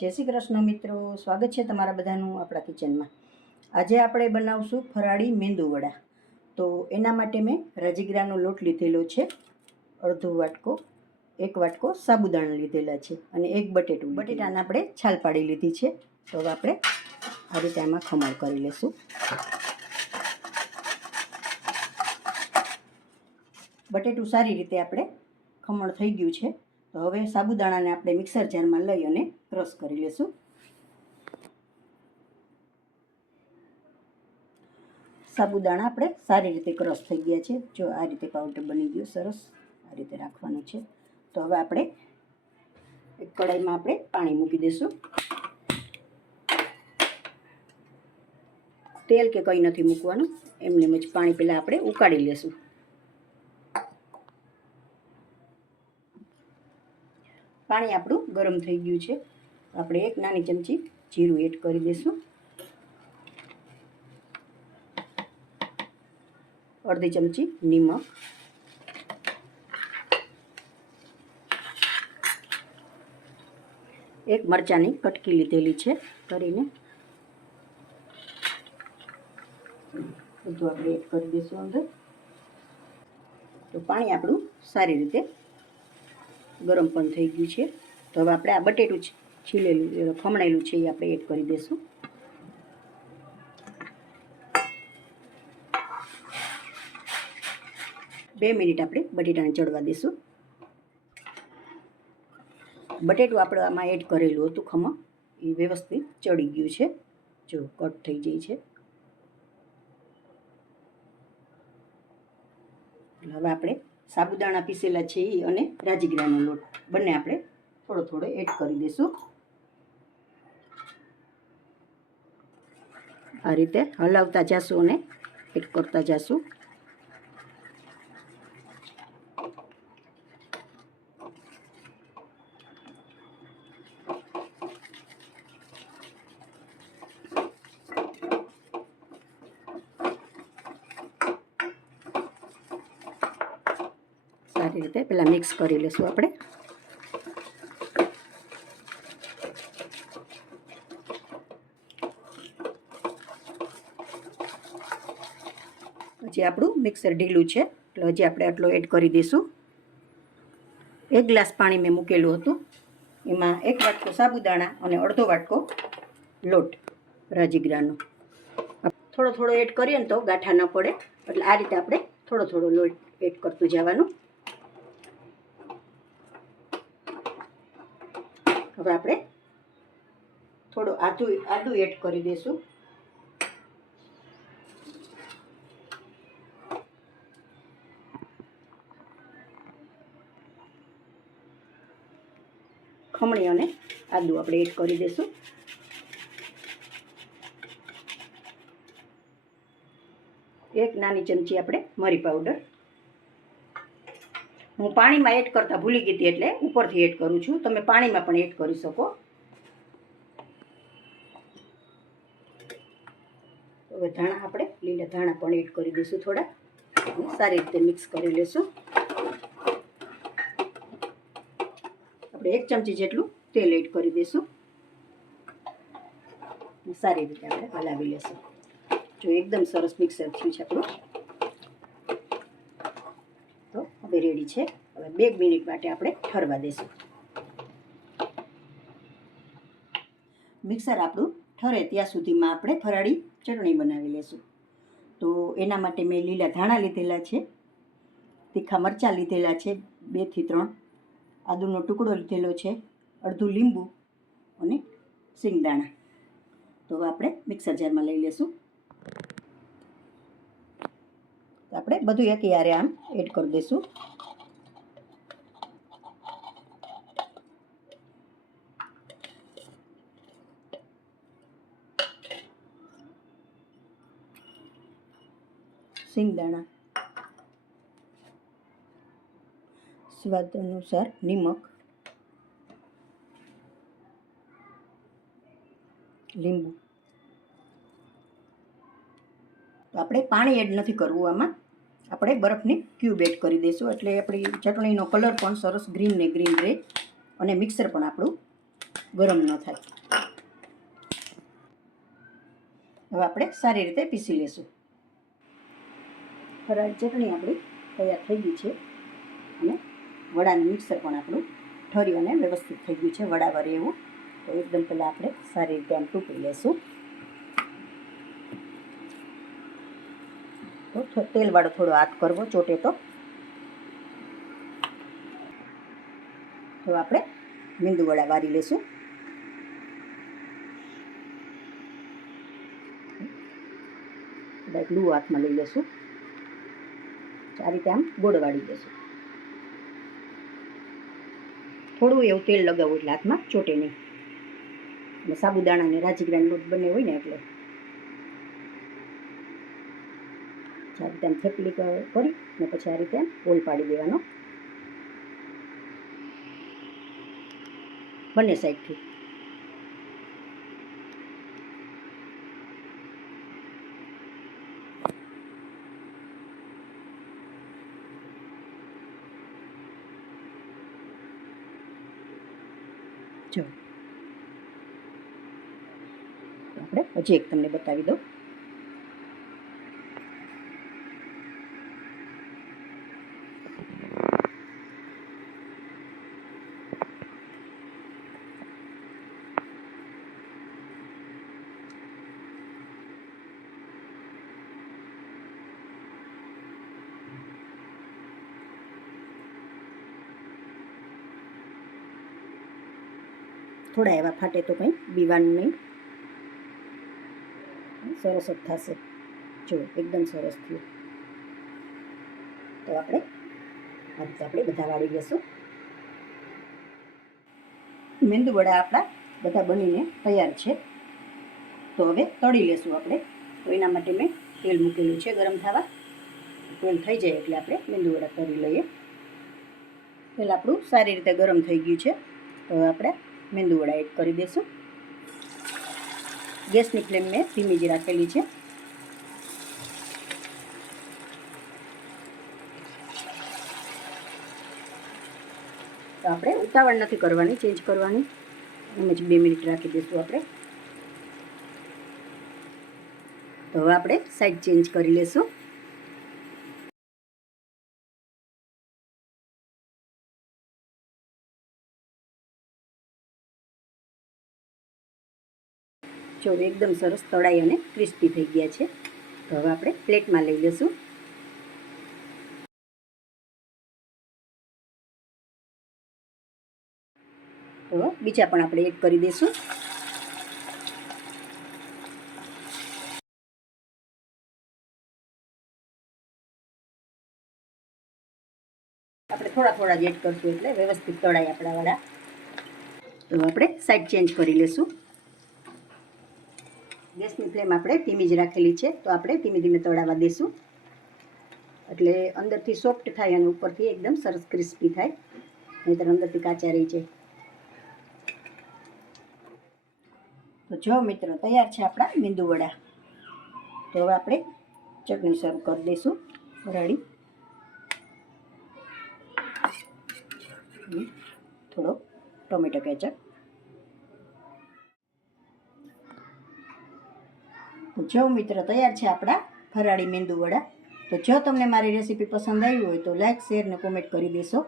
જય શ્રી કૃષ્ણ મિત્રો, સ્વાગત છે તમારા બધાનું આપણા કિચનમાં। આજે આપણે બનાવશું ફરાળી મેંદુ વડા। તો એના માટે મેં રાજગરાનો લોટ લીધેલો છે, અડધો વાટકો, 1 વાટકો સાબુદાણા લીધેલા છે અને 1 બટેટું। બટેટાને આપણે છાલ પાડી લીધી છે। તો હવે આપણે આ રીતે આમાં ખમણ કરી લઈશું। બટેટું સારી રીતે આપણે ખમણ થઈ ગયું છે। તો હવે સાબુદાણાને આપણે મિક્સર જારમાં લઈ અને ક્રશ કરી લેશું। સાબુદાણા આપણે સારી રીતે ક્રશ થઈ ગયા છે। જો આ રીતે પાવડર બની ગયો સરસ, આ રીતે રાખવાનું છે। તો હવે આપણે એક કડાઈમાં આપણે પાણી મૂકી દઈશું। તેલ કે કંઈ નથી મૂકવાનું, એમને જ પાણી પહેલાં આપણે ઉકાળી લેશું। પાણી આપણું ગરમ થઈ ગયું છે। આપણે 1 નાની ચમચી જીરું એડ કરી દઈશું, અડધી ચમચી નિમક, એક મરચાંની કટકી લીધેલી છે કરીને બધું આપણે એડ કરી દઈશું અંદર। તો પાણી આપણું સારી રીતે ગરમ પણ થઈ ગયું છે। તો હવે આપણે આ બટેટું છીલેલું ખમણેલું છે એ આપણે એડ કરી દઈશું। બે મિનિટ આપણે બટેટાને ચડવા દઈશું। બટેટું આપણે આમાં એડ કરેલું હતું ખમણ, એ વ્યવસ્થિત ચડી ગયું છે। જો કટ થઈ જાય છે। હવે આપણે સાબુદાણા પીસેલા છે એ અને રાજગરાનો લોટ બંને આપણે થોડો થોડો એડ કરી દઈશું। આ રીતે હલાવતા જશું અને એડ કરતા જશું। સારી રીતે પહેલાં મિક્સ કરી લઈશું આપણે। હજી આપણું મિક્સર ઢીલું છે એટલે હજી આપણે આટલો એડ કરી દઈશું। 1 ગ્લાસ પાણી મેં મૂકેલું હતું, એમાં 1 વાટકો સાબુદાણા અને અડધો વાટકો લોટ રાજગરાનો થોડો થોડો એડ કરીએ ને તો ગાંઠા ન પડે, એટલે આ રીતે આપણે થોડો થોડો લોટ એડ કરતું જવાનું। હવે આપણે થોડું આદું એડ કરી દઈશું। ખમણી અને આદું આપણે એડ કરી દઈશું। એક નાની ચમચી આપણે મરી પાવડર, હું પાણીમાં એડ કરતાં ભૂલી ગઈ હતી એટલે ઉપરથી એડ કરું છું, તમે પાણીમાં પણ એડ કરી શકો। હવે ધાણા આપણે લીલા ધાણા પણ એડ કરી દઈશું થોડા, સારી રીતે મિક્સ કરી લેશું। આપણે 1 ચમચી જેટલું તેલ એડ કરી દઈશું, સારી રીતે આપણે હલાવી લેશું। જો એકદમ સરસ મિક્સર થયું છે આપણું, તો હવે રેડી છે। હવે 2 મિનિટ માટે આપણે ઠરવા દઈશું। મિક્સર આપણું ઠરે ત્યાં સુધીમાં આપણે ફરાળી ચટણી બનાવી લેશું। તો એના માટે મેં લીલા ધાણા લીધેલા છે, તીખા મરચાં લીધેલા છે 2 થી 3, આદુનો ટુકડો લીધેલો છે, અડધું લીંબુ અને સિંગદાણા। તો હવે આપણે મિક્સર જારમાં લઈ લેશું। આપણે બધું એક યારે આમ એડ કરી દઈશું। સિંગદાણા, સ્વાદ અનુસાર નિમક, લીંબુ। તો આપણે પાણી એડ નથી કરવું આમાં, આપણે બરફની ક્યુબ એડ કરી દઈશું, એટલે આપણી ચટણીનો કલર પણ સરસ ગ્રીન ને ગ્રીન રહે અને મિક્સર પણ આપણું ગરમ ન થાય. હવે આપણે સારી રીતે પીસી લેશું. ફરાળી ચટણી આપણી તૈયાર થઈ ગઈ છે અને વડાનું મિક્સર પણ આપણું ઠર્યું અને વ્યવસ્થિત થઈ ગયું છે વડા વરે એવું. તો એકદમ પહેલાં આપણે સારી રીતે આમ તૂટી લેશું. તો તેલવાળો થોડો હાથ કરવો ચોટે તો આપણે મેંદુવડા વારી લેશું. એક લુઓ હાથમાં લઈ લેશું. આ રીતે આમ ગોળ વાળી લેશું. થોડું એવું તેલ લગાવવું એટલે હાથમાં ચોટે નહીં. અને સાબુદાણા અને રાજગરાનો લોટ બને હોય ને એટલે આ રીતે આમ થેપલી કરી ને પછી આ રીતે હોલ પાડી દેવાનો બંને સાઈડથી. જો આપણે હજી એક તમને બતાવી દઉં. થોડા એવા ફાટે તો કંઈ બીવાનું નહીં, સરસ જ થશે. જો એકદમ સરસ થયું. તો આપણે આ રીતે આપણે બધા વાળી લઈશું. મેંદુવડા આપણા બધા બનીને તૈયાર છે. તો હવે તળી લેશું આપણે. તો એના માટે મેં તેલ મૂકેલું છે ગરમ થવા. તેલ થઈ જાય એટલે આપણે મેંદુવડા તળી લઈએ. તેલ આપણું સારી રીતે ગરમ થઈ ગયું છે. તો હવે આપણે મેંદુવડા એડ કરી દઈશું. ગેસની ફ્લેમ મેં ધીમી જ રાખેલી છે. તો આપણે ઉતાવળ નથી કરવાની, ચેન્જ કરવાની. એમ જ 2 મિનિટ રાખી દઈશું આપણે. તો હવે આપણે સાઈડ ચેન્જ કરી લેશું. જો એકદમ સરસ તળાઈ અને ક્રિસ્પી થઈ ગયા છે. તો હવે આપણે પ્લેટમાં લઈ લઈશું. તો બીજા પણ આપણે એડ કરી દઈશું. આપણે થોડા જ એડ કરશું એટલે વ્યવસ્થિત તળાય આપણા વડા. તો આપણે સાઈડ ચેન્જ કરી લઈશું. ગેસની ફ્લેમ આપણે ધીમી જ રાખેલી છે. તો આપણે ધીમે ધીમે તળાવવા દઈશું એટલે અંદરથી સોફ્ટ થાય અને ઉપરથી એકદમ સરસ ક્રિસ્પી થાય, નહીંતર અંદરથી કાચા રહી જાય. તો જો મિત્રો તૈયાર છે આપણા મેંદુવડા. તો હવે આપણે ચટણી સર્વ કરી દઈશું. વરાળી થોડો ટોમેટો કેચઅપ. તો જો મિત્રો તૈયાર છે આપણા ફરાળી મેંદુવડા. તો જો તમને મારી રેસીપી પસંદ આવી હોય તો લાઈક, શેર ને કોમેન્ટ કરી દેશો.